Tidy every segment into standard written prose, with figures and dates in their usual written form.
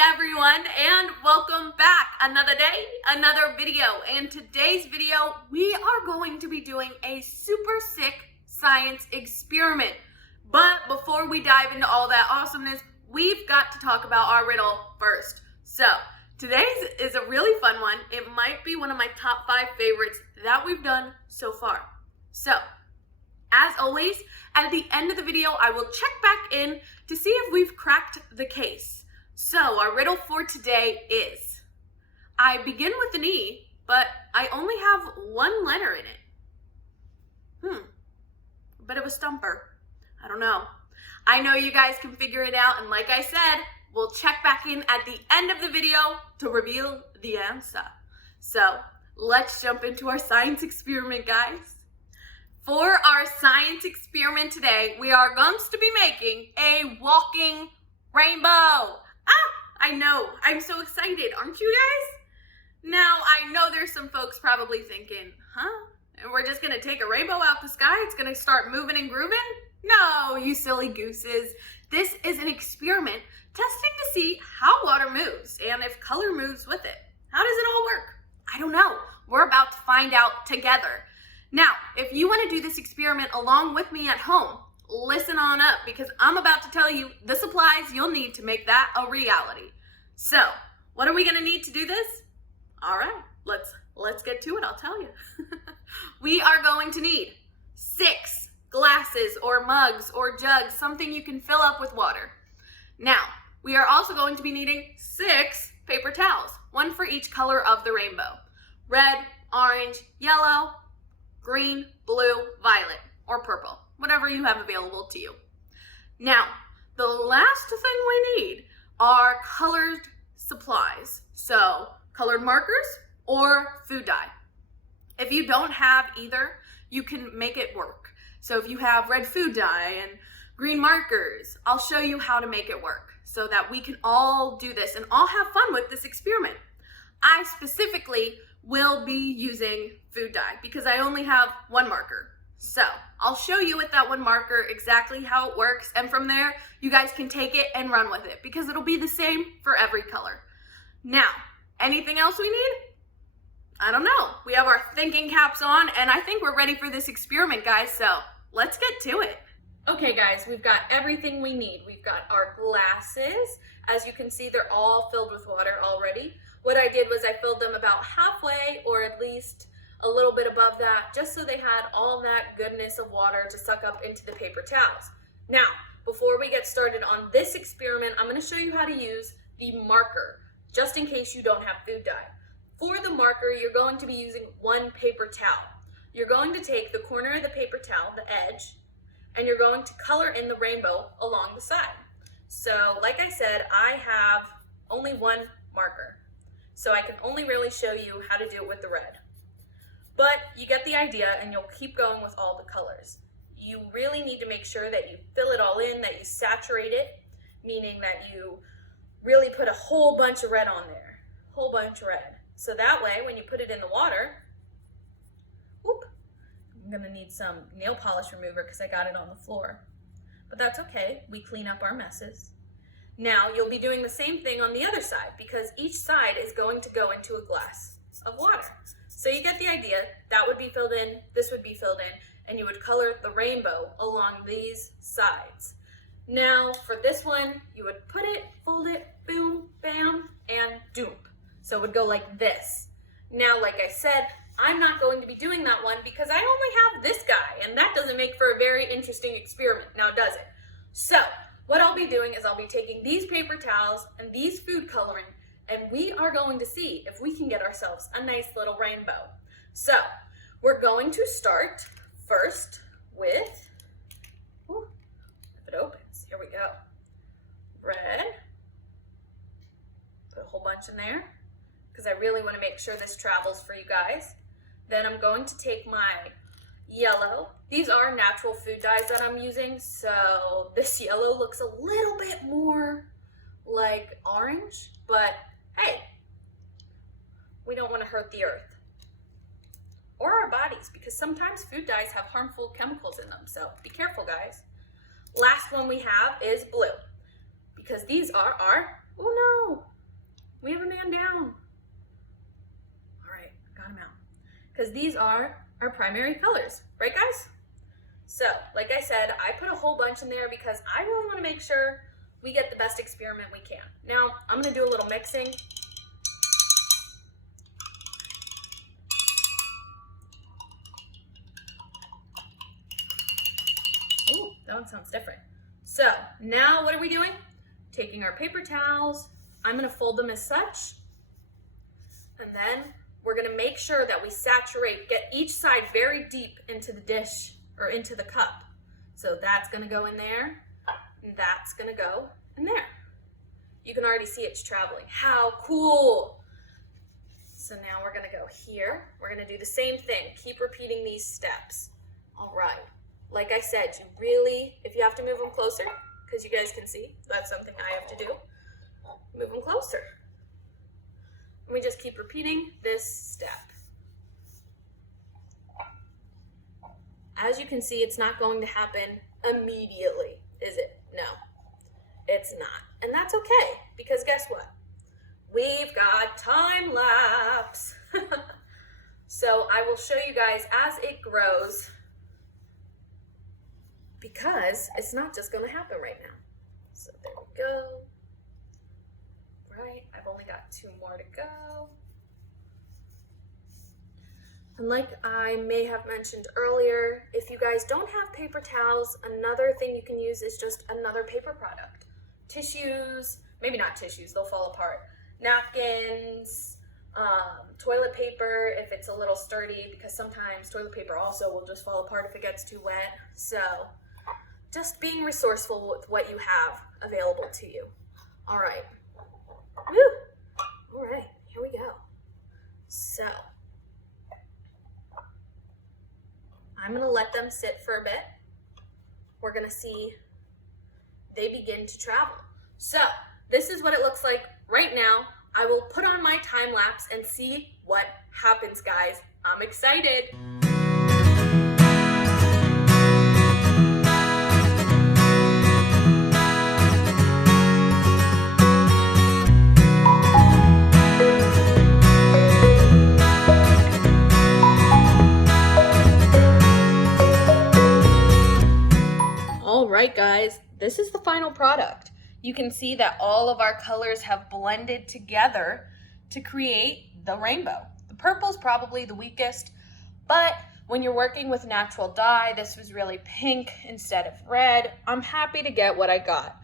everyone, and welcome back. Another day, another video. And today's video, we are going to be doing a super sick science experiment. But before we dive into all that awesomeness, we've got to talk about our riddle first. So today's is a really fun one. It might be one of my top 5 favorites that we've done so far. So as always, at the end of the video, I will check back in to see if we've cracked the case. So our riddle for today is, I begin with an E, but I only have one letter in it. A bit of a stumper. I don't know. I know you guys can figure it out, and like I said, we'll check back in at the end of the video to reveal the answer. So let's jump into our science experiment, guys. For our science experiment today, we are going to be making a walking rainbow. I know, I'm so excited, aren't you guys? Now, I know there's some folks probably thinking, and we're just gonna take a rainbow out the sky, it's gonna start moving and grooving? No, you silly gooses. This is an experiment testing to see how water moves and if color moves with it. How does it all work? I don't know. We're about to find out together. Now, if you want to do this experiment along with me at home, listen on up, because I'm about to tell you the supplies you'll need to make that a reality. So, what are we going to need to do this? All right, let's get to it, I'll tell you. We are going to need 6 glasses or mugs or jugs, something you can fill up with water. Now, we are also going to be needing 6 paper towels, one for each color of the rainbow. Red, orange, yellow, green, blue, violet, or purple, whatever you have available to you. Now, the last thing we need are colored supplies. So, colored markers or food dye. If you don't have either, you can make it work. So if you have red food dye and green markers, I'll show you how to make it work so that we can all do this and all have fun with this experiment. I specifically will be using food dye because I only have one marker. So I'll show you with that one marker exactly how it works, and from there you guys can take it and run with it because it'll be the same for every color. Now, anything else we need? I don't know. We have our thinking caps on, and I think we're ready for this experiment, guys, so let's get to it. Okay, guys, we've got everything we need. We've got our glasses. As you can see, they're all filled with water already. What I did was I filled them about halfway, or at least a little bit above that, just so they had all that goodness of water to suck up into the paper towels. Now, before we get started on this experiment, I'm going to show you how to use the marker, just in case you don't have food dye. For the marker, you're going to be using one paper towel. You're going to take the corner of the paper towel, the edge, and you're going to color in the rainbow along the side. So, like I said, I have only one marker, so I can only really show you how to do it with the red. But you get the idea, and you'll keep going with all the colors. You really need to make sure that you fill it all in, that you saturate it, meaning that you really put a whole bunch of red on there, whole bunch of red. So that way, when you put it in the water, I'm gonna need some nail polish remover because I got it on the floor. But that's okay, we clean up our messes. Now, you'll be doing the same thing on the other side because each side is going to go into a glass of water. So you get the idea, that would be filled in, this would be filled in, and you would color the rainbow along these sides. Now, for this one, you would put it, fold it, boom, bam, and doom. So it would go like this. Now, like I said, I'm not going to be doing that one because I only have this guy, and that doesn't make for a very interesting experiment, now does it? So, what I'll be doing is I'll be taking these paper towels and these food coloring, and we are going to see if we can get ourselves a nice little rainbow. So, we're going to start first with, if it opens, here we go. Red, put a whole bunch in there, because I really want to make sure this travels for you guys. Then I'm going to take my yellow. These are natural food dyes that I'm using, so this yellow looks a little bit more like orange, but hey, we don't want to hurt the earth or our bodies because sometimes food dyes have harmful chemicals in them, so be careful, guys. Last one we have is blue because these are our, oh no, We have a man down. All right, got him out. Because these are our primary colors, right guys? So, like I said, I put a whole bunch in there because I really want to make sure we get the best experiment we can. Now, I'm going to do a little mixing. Ooh, that one sounds different. So, now what are we doing? Taking our paper towels, I'm going to fold them as such, and then we're going to make sure that we saturate, get each side very deep into the dish or into the cup. So that's going to go in there, and that's going to go in there. You can already see it's traveling. How cool! So now we're going to go here. We're going to do the same thing. Keep repeating these steps. All right. Like I said, you really, if you have to move them closer, because you guys can see, that's something I have to do. Move them closer. And we just keep repeating this step. As you can see, it's not going to happen immediately, is it? No, it's not. And that's okay, because guess what? We've got time lapse. So I will show you guys as it grows, because it's not just going to happen right now. So there we go. Right, I've only got 2 more to go. And like I may have mentioned earlier, if you guys don't have paper towels, another thing you can use is just another paper product. Tissues, maybe not tissues, they'll fall apart. Napkins, toilet paper if it's a little sturdy, because sometimes toilet paper also will just fall apart if it gets too wet. So just being resourceful with what you have available to you. All right. Woo! All right, here we go. So I'm gonna let them sit for a bit. We're gonna see they begin to travel. So this is what it looks like right now. I will put on my time lapse and see what happens, guys. I'm excited. All right, guys, this is the final product. You can see that all of our colors have blended together to create the rainbow. The purple's probably the weakest, but when you're working with natural dye, this was really pink instead of red. I'm happy to get what I got.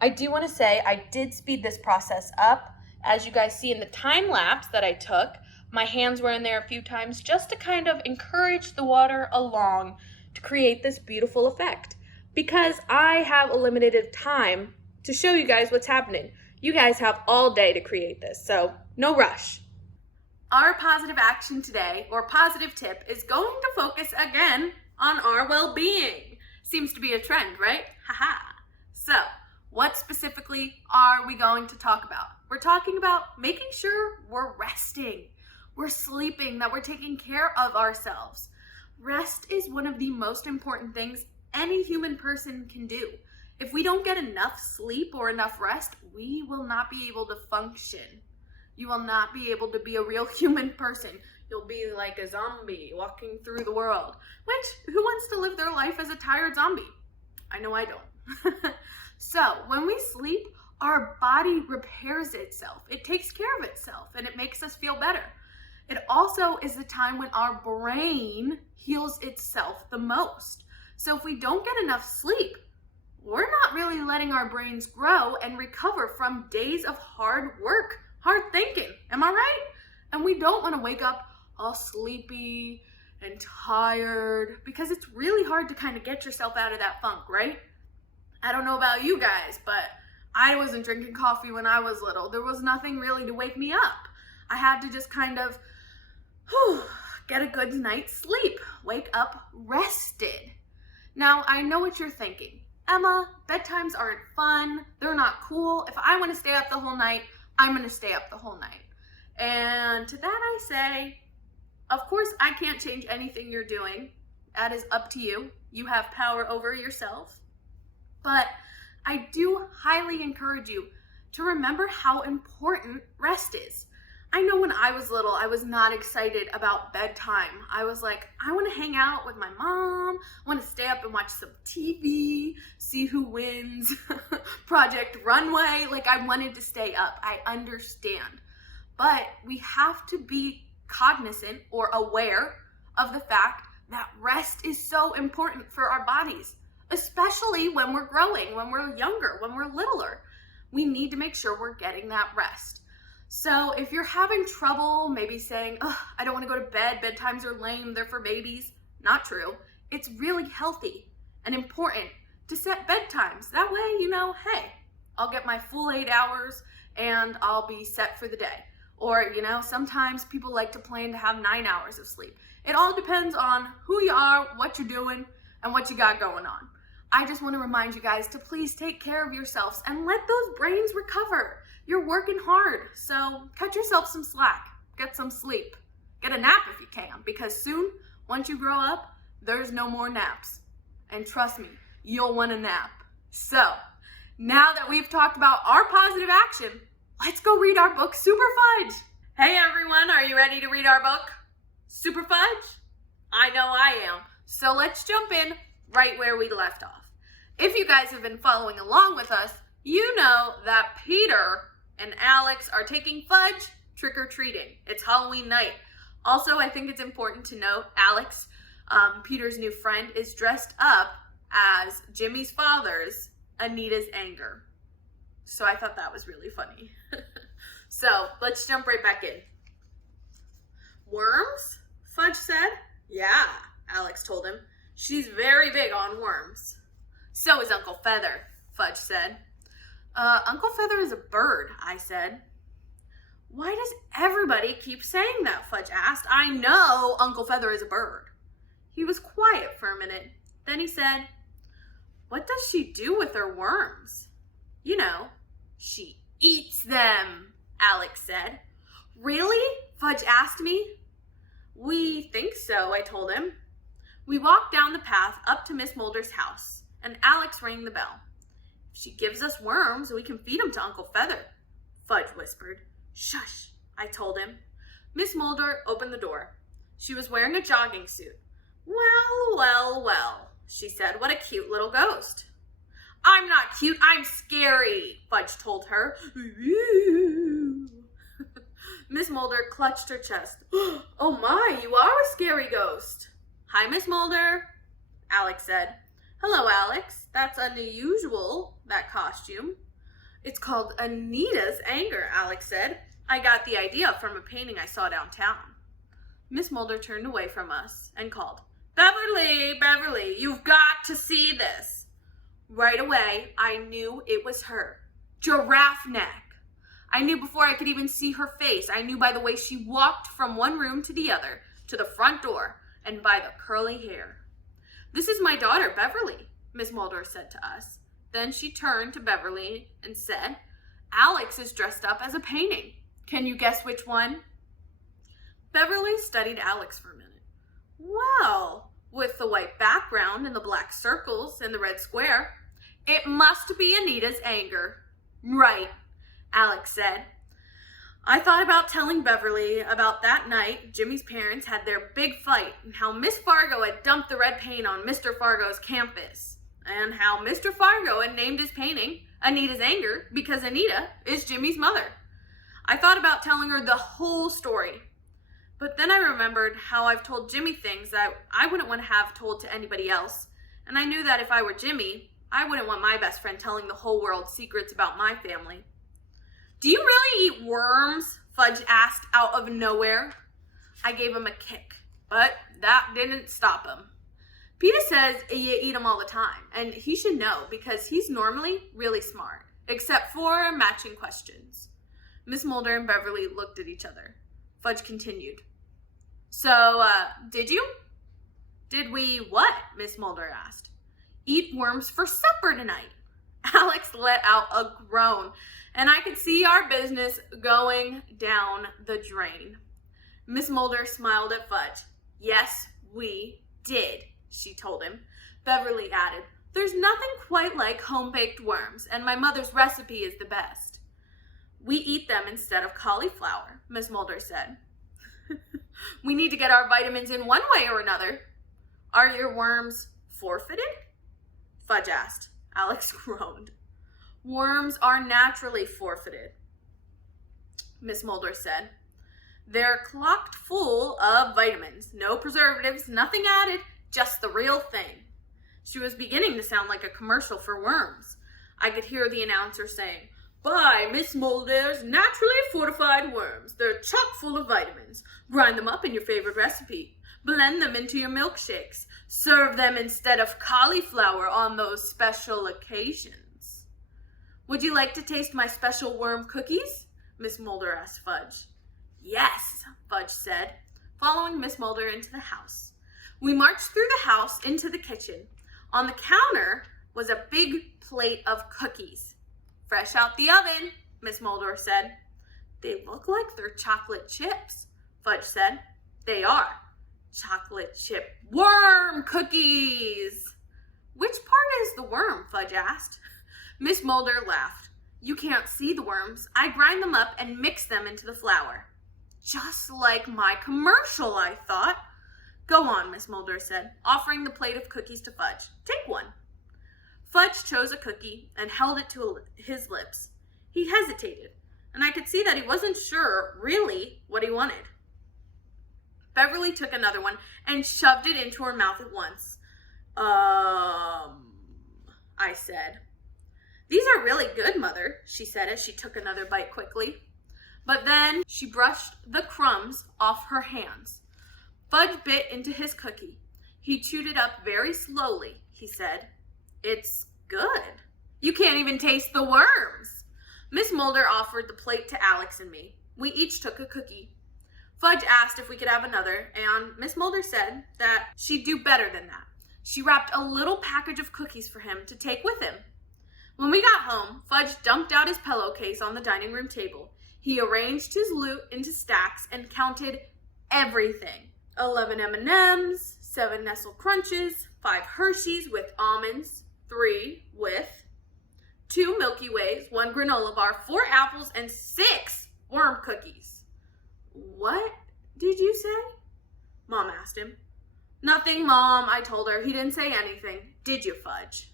I do want to say I did speed this process up. As you guys see in the time lapse that I took, my hands were in there a few times just to kind of encourage the water along to create this beautiful effect. Because I have a limited time to show you guys what's happening. You guys have all day to create this, so no rush. Our positive action today, or positive tip, is going to focus again on our well-being. Seems to be a trend, right? Haha. So, what specifically are we going to talk about? We're talking about making sure we're resting, we're sleeping, that we're taking care of ourselves. Rest is one of the most important things any human person can do. If we don't get enough sleep or enough rest, we will not be able to function. You will not be able to be a real human person. You'll be like a zombie walking through the world. Which, who wants to live their life as a tired zombie? I know I don't. So, when we sleep, our body repairs itself. It takes care of itself, and it makes us feel better. It also is the time when our brain heals itself the most. So if we don't get enough sleep, we're not really letting our brains grow and recover from days of hard work, hard thinking. Am I right? And we don't want to wake up all sleepy and tired, because it's really hard to kind of get yourself out of that funk, right? I don't know about you guys, but I wasn't drinking coffee when I was little. There was nothing really to wake me up. I had to just kind of get a good night's sleep, wake up rested. Now, I know what you're thinking. Emma, bedtimes aren't fun. They're not cool. If I want to stay up the whole night, I'm going to stay up the whole night. And to that I say, of course, I can't change anything you're doing. That is up to you. You have power over yourself. But I do highly encourage you to remember how important rest is. I know when I was little, I was not excited about bedtime. I was like, I want to hang out with my mom, I want to stay up and watch some TV, see who wins, Project Runway. Like, I wanted to stay up. I understand. But we have to be cognizant or aware of the fact that rest is so important for our bodies, especially when we're growing, when we're younger, when we're littler. We need to make sure we're getting that rest. So if you're having trouble maybe saying, oh, I don't want to go to bed, bedtimes are lame, they're for babies, not true. It's really healthy and important to set bedtimes. That way, you know, hey, I'll get my full 8 hours and I'll be set for the day. Or, you know, sometimes people like to plan to have 9 hours of sleep. It all depends on who you are, what you're doing, and what you got going on. I just want to remind you guys to please take care of yourselves and let those brains recover. You're working hard, so cut yourself some slack, get some sleep, get a nap if you can, because soon, once you grow up, there's no more naps. And trust me, you'll want a nap. So, now that we've talked about our positive action, let's go read our book, Super Fudge. Hey everyone, are you ready to read our book, Super Fudge? I know I am. So let's jump in right where we left off. If you guys have been following along with us, you know that Peter and Alex are taking Fudge trick-or-treating. It's Halloween night. Also, I think it's important to note, Alex, Peter's new friend, is dressed up as Jimmy's father's Anita's anger. So I thought that was really funny. So let's jump right back in. Worms? Fudge said. Yeah, Alex told him. She's very big on worms. So is Uncle Feather, Fudge said. Uncle Feather is a bird, I said. Why does everybody keep saying that, Fudge asked. I know Uncle Feather is a bird. He was quiet for a minute. Then he said, what does she do with her worms? You know, she eats them, Alex said. Really? Fudge asked me. We think so, I told him. We walked down the path up to Miss Mulder's house, and Alex rang the bell. If she gives us worms, we can feed them to Uncle Feather, Fudge whispered. Shush, I told him. Miss Mulder opened the door. She was wearing a jogging suit. Well, well, well, she said. What a cute little ghost. I'm not cute, I'm scary, Fudge told her. Miss Mulder clutched her chest. Oh my, you are a scary ghost. Hi, Miss Mulder, Alex said. Hello, Alex. That's unusual, that costume. It's called Anita's anger, Alex said. I got the idea from a painting I saw downtown. Miss Mulder turned away from us and called, Beverly, Beverly, you've got to see this. Right away, I knew it was her. Giraffe neck. I knew before I could even see her face. I knew by the way she walked from one room to the other, to the front door, and by the curly hair. This is my daughter, Beverly, Miss Mulder said to us. Then she turned to Beverly and said, Alex is dressed up as a painting. Can you guess which one? Beverly studied Alex for a minute. Well, with the white background and the black circles and the red square, it must be Anita's anger. Right, Alex said. I thought about telling Beverly about that night Jimmy's parents had their big fight and how Miss Fargo had dumped the red paint on Mr. Fargo's campus and how Mr. Fargo had named his painting Anita's Anger because Anita is Jimmy's mother. I thought about telling her the whole story, but then I remembered how I've told Jimmy things that I wouldn't want to have told to anybody else, and I knew that if I were Jimmy, I wouldn't want my best friend telling the whole world secrets about my family. Do you really eat worms? Fudge asked out of nowhere. I gave him a kick, but that didn't stop him. Peter says you eat them all the time, and he should know because he's normally really smart, except for matching questions. Miss Mulder and Beverly looked at each other. Fudge continued. So, did you? Did we what? Miss Mulder asked. Eat worms for supper tonight. Alex let out a groan, and I could see our business going down the drain. Miss Mulder smiled at Fudge. Yes, we did, she told him. Beverly added, there's nothing quite like home-baked worms, and my mother's recipe is the best. We eat them instead of cauliflower, Miss Mulder said. We need to get our vitamins in one way or another. Are your worms forfeited? Fudge asked. Alex groaned. Worms are naturally forfeited, Miss Mulder said. They're clocked full of vitamins. No preservatives, nothing added, just the real thing. She was beginning to sound like a commercial for worms. I could hear the announcer saying, "Buy Miss Mulder's naturally fortified worms. They're chock full of vitamins. Grind them up in your favorite recipe. Blend them into your milkshakes. Serve them instead of cauliflower on those special occasions." Would you like to taste my special worm cookies? Miss Mulder asked Fudge. Yes, Fudge said, following Miss Mulder into the house. We marched through the house into the kitchen. On the counter was a big plate of cookies. Fresh out the oven, Miss Mulder said. They look like they're chocolate chips, Fudge said. They are. Chocolate chip worm cookies. Which part is the worm? Fudge asked. Miss Mulder laughed. You can't see the worms. I grind them up and mix them into the flour. Just like my commercial, I thought. Go on, Miss Mulder said, offering the plate of cookies to Fudge. Take one. Fudge chose a cookie and held it to his lips. He hesitated, and I could see that he wasn't sure really what he wanted. Beverly took another one and shoved it into her mouth at once. I said. These are really good, Mother, she said as she took another bite quickly. But then she brushed the crumbs off her hands. Fudge bit into his cookie. He chewed it up very slowly, he said. It's good. You can't even taste the worms. Miss Mulder offered the plate to Alex and me. We each took a cookie. Fudge asked if we could have another, and Miss Mulder said that she'd do better than that. She wrapped a little package of cookies for him to take with him. When we got home, Fudge dumped out his pillowcase on the dining room table. He arranged his loot into stacks and counted everything. 11 M&Ms, 7 Nestle Crunches, 5 Hershey's with almonds, 3 with 2 Milky Ways, 1 granola bar, 4 apples, and 6 worm cookies. What did you say? Mom asked him. Nothing, Mom, I told her. He didn't say anything. Did you, Fudge?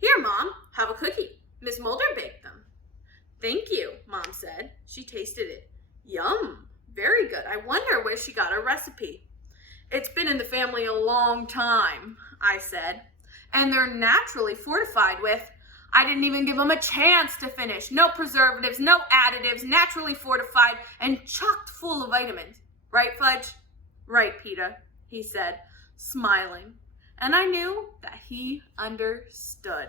Here, Mom, have a cookie. Miss Mulder baked them. Thank you, Mom said. She tasted it. Yum, very good. I wonder where she got her recipe. It's been in the family a long time, I said. And they're naturally fortified with, I didn't even give them a chance to finish. No preservatives, no additives, naturally fortified, and chocked full of vitamins. Right, Fudge? Right, Peeta, he said, smiling. And I knew that he understood.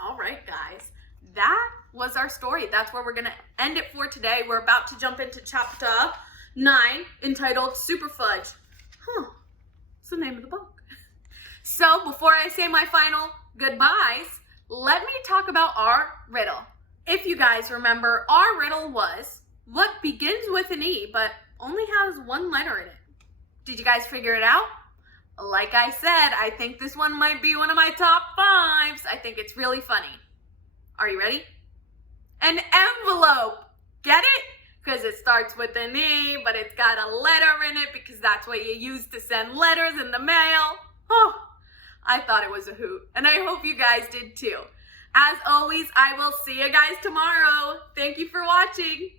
All right, guys, that was our story. That's where we're going to end it for today. We're about to jump into chapter 9, entitled Super Fudge. It's the name of the book. So before I say my final goodbyes, let me talk about our riddle. If you guys remember, our riddle was, what begins with an E but only has 1 letter in it? Did you guys figure it out? Like I said, I think this one might be one of my top 5s. I think it's really funny. Are you ready? An envelope. Get it? Because it starts with an E, but it's got a letter in it because that's what you use to send letters in the mail. Oh, I thought it was a hoot, and I hope you guys did too. As always, I will see you guys tomorrow. Thank you for watching.